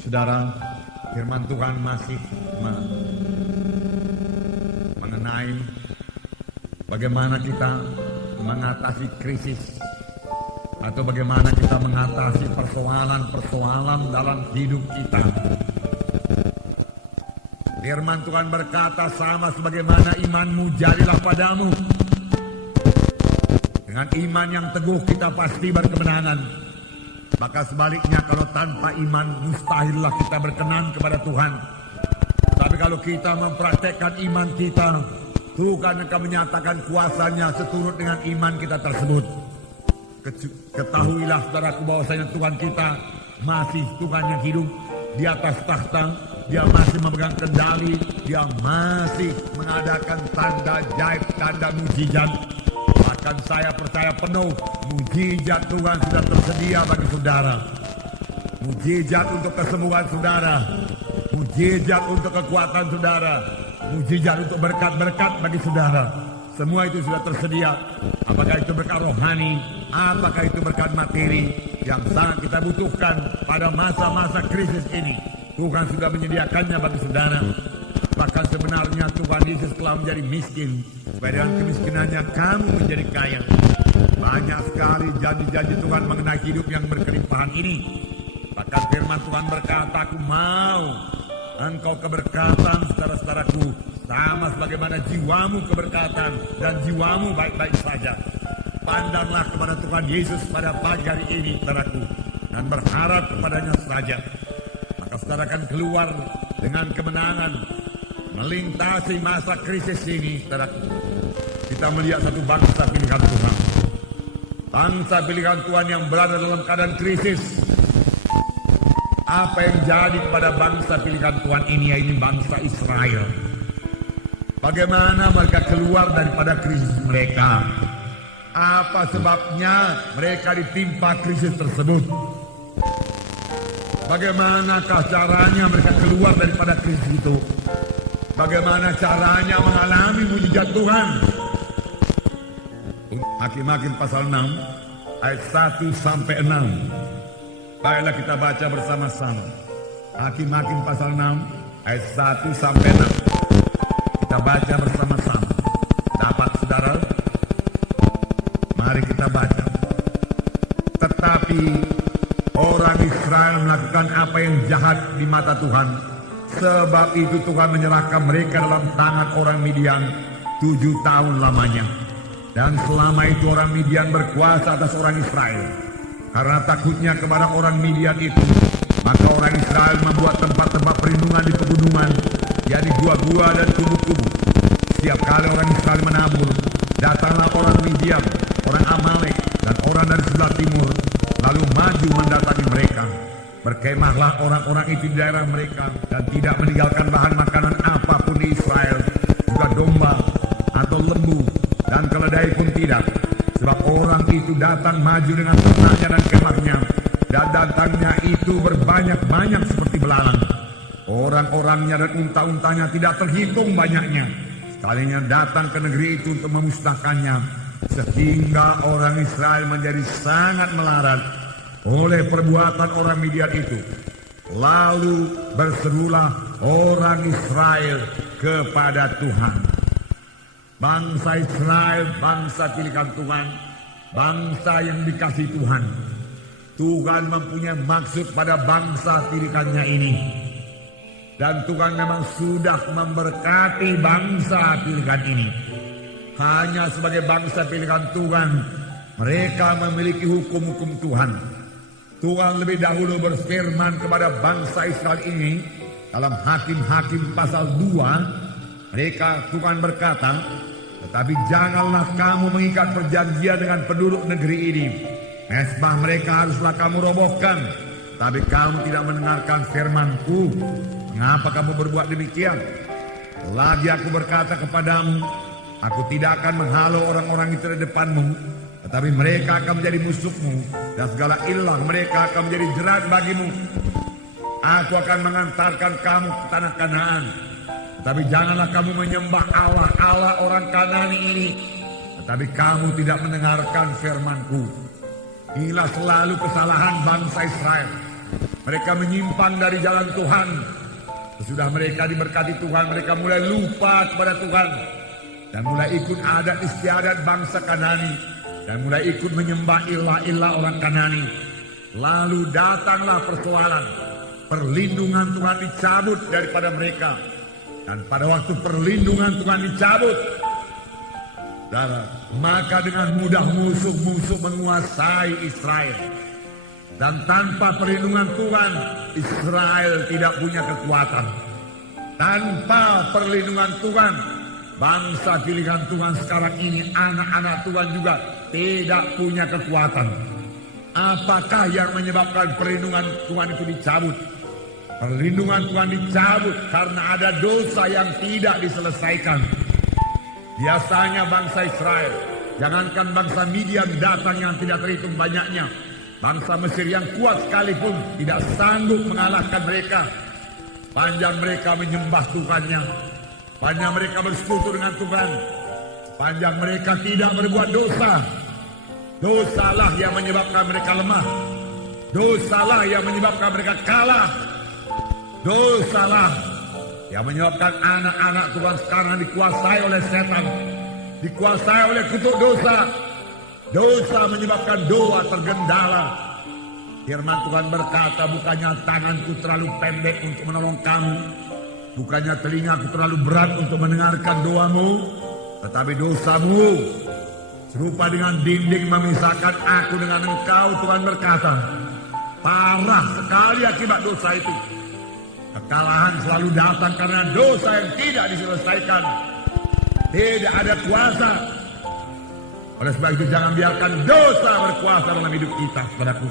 Saudara, firman Tuhan masih mengenai bagaimana kita mengatasi krisis atau bagaimana kita mengatasi persoalan-persoalan dalam hidup kita. Firman Tuhan berkata, sama sebagaimana imanmu jadilah padamu. Dengan iman yang teguh kita pasti berkemenangan. Maka sebaliknya, kalau tanpa iman mustahillah kita berkenan kepada Tuhan. Tapi kalau kita mempraktekkan iman kita, Tuhan akan menyatakan kuasanya seturut dengan iman kita tersebut. Ketahuilah saudaraku bahwasanya Tuhan kita masih Tuhan yang hidup di atas takhta. Dia masih memegang kendali, dia masih mengadakan tanda ajaib, tanda mujizat. Bahkan saya percaya penuh, mujizat Tuhan sudah tersedia bagi saudara. Mujizat untuk kesembuhan saudara, mujizat untuk kekuatan saudara, mujizat untuk berkat-berkat bagi saudara. Semua itu sudah tersedia. Apakah itu berkat rohani, apakah itu berkat materi yang sangat kita butuhkan pada masa-masa krisis ini. Tuhan sudah menyediakannya bagi saudara. Bahkan sebenarnya Tuhan Yesus telah menjadi miskin, supaya dengan kemiskinannya kamu menjadi kaya. Banyak sekali janji-janji Tuhan mengenai hidup yang berkelimpahan ini. Bahkan firman Tuhan berkata, aku mau engkau keberkatan saudara-saudaraku, sama sebagaimana jiwamu keberkatan dan jiwamu baik-baik saja. Pandanglah kepada Tuhan Yesus pada pagi hari ini, saudaraku, dan berharap kepadanya saja. Maka saudara akan keluar dengan kemenangan, melintasi masa krisis ini, saudaraku. Kita melihat satu bangsa pilihan Tuhan. Bangsa pilihan Tuhan yang berada dalam keadaan krisis. Apa yang jadi kepada bangsa pilihan Tuhan ini bangsa Israel. Bagaimana mereka keluar daripada krisis mereka? Apa sebabnya mereka ditimpa krisis tersebut? Bagaimanakah caranya mereka keluar daripada krisis itu? Bagaimana caranya mengalami mujizat Tuhan? Hakim-Hakim pasal 6 ayat 1 sampai 6. Baiklah kita baca bersama-sama. Hakim-Hakim pasal 6 ayat 1 sampai 6. Kita baca bersama-sama. Dapat saudara? Mari kita baca. Tetapi orang Israel melakukan apa yang jahat di mata Tuhan. Sebab itu Tuhan menyerahkan mereka dalam tangan orang Midian 7 tahun lamanya. Dan selama itu orang Midian berkuasa atas orang Israel. Karena takutnya kepada orang Midian itu, maka orang Israel membuat tempat-tempat perlindungan di pegunungan, yakni gua-gua dan kubu-kubu. Setiap kali orang Israel menabur, datanglah orang Midian, orang Amalek, dan orang dari sebelah timur, lalu maju mendatangi mereka. Berkemahlah orang-orang itu di daerah mereka, dan tidak meninggalkan bahan makanan apapun di Israel, juga domba atau lembu, dan keledai pun tidak. Sebab orang itu datang maju dengan ternaknya dan kemahnya, dan datangnya itu berbanyak-banyak seperti belalang. Orang-orangnya dan unta-untanya tidak terhitung banyaknya. Sekalinya datang ke negeri itu untuk memusnahkannya, sehingga orang Israel menjadi sangat melarat oleh perbuatan orang Midian itu. Lalu berserulah orang Israel kepada Tuhan. Bangsa Israel, bangsa pilihan Tuhan, bangsa yang dikasih Tuhan. Tuhan mempunyai maksud pada bangsa pilihannya ini. Dan Tuhan memang sudah memberkati bangsa pilihan ini. Hanya sebagai bangsa pilihan Tuhan, mereka memiliki hukum-hukum Tuhan. Tuhan lebih dahulu berfirman kepada bangsa Israel ini dalam Hakim-Hakim pasal 2. Tuhan berkata, tetapi janganlah kamu mengikat perjanjian dengan penduduk negeri ini. Mezbah mereka haruslah kamu robohkan. Tapi kamu tidak mendengarkan firman-Ku. Mengapa kamu berbuat demikian? Lagi aku berkata kepadamu, aku tidak akan menghalau orang-orang itu di depanmu, tetapi mereka akan menjadi musuhmu, dan segala ilah mereka akan menjadi jerat bagimu. Aku akan mengantarkan kamu ke tanah Kanaan. Tetapi janganlah kamu menyembah Allah orang Kanani ini. Tetapi kamu tidak mendengarkan firman-Ku. Inilah selalu kesalahan bangsa Israel. Mereka menyimpang dari jalan Tuhan. Sesudah mereka diberkati Tuhan, mereka mulai lupa kepada Tuhan. Dan mulai ikut adat istiadat bangsa Kanani. Dan mulai ikut menyembah ilah-ilah orang Kanani. Lalu datanglah persoalan. Perlindungan Tuhan dicabut daripada mereka. Dan pada waktu perlindungan Tuhan dicabut, maka dengan mudah musuh-musuh menguasai Israel. Dan tanpa perlindungan Tuhan, Israel tidak punya kekuatan. Tanpa perlindungan Tuhan, bangsa pilihan Tuhan sekarang ini, anak-anak Tuhan juga tidak punya kekuatan. Apakah yang menyebabkan perlindungan Tuhan itu dicabut? Perlindungan Tuhan dicabut karena ada dosa yang tidak diselesaikan. Biasanya bangsa Israel, jangankan bangsa Midian datang yang tidak terhitung banyaknya, bangsa Mesir yang kuat sekalipun tidak sanggup mengalahkan mereka. Panjang mereka menyembah Tuhannya, panjang mereka bersekutu dengan Tuhan, panjang mereka tidak berbuat dosa. Dosalah yang menyebabkan mereka lemah. Dosalah yang menyebabkan mereka kalah. Dosalah yang menyebabkan anak-anak Tuhan sekarang dikuasai oleh setan, dikuasai oleh kutuk dosa. Dosa menyebabkan doa tergendala. Firman Tuhan berkata, bukannya tanganku terlalu pendek untuk menolong kamu, bukannya telingaku terlalu berat untuk mendengarkan doamu, tetapi dosamu serupa dengan dinding memisahkan aku dengan engkau. Tuhan berkata, parah sekali akibat dosa itu. Kekalahan selalu datang karena dosa yang tidak diselesaikan. Tidak ada kuasa. Oleh sebab itu jangan biarkan dosa berkuasa dalam hidup kita, saudaraku.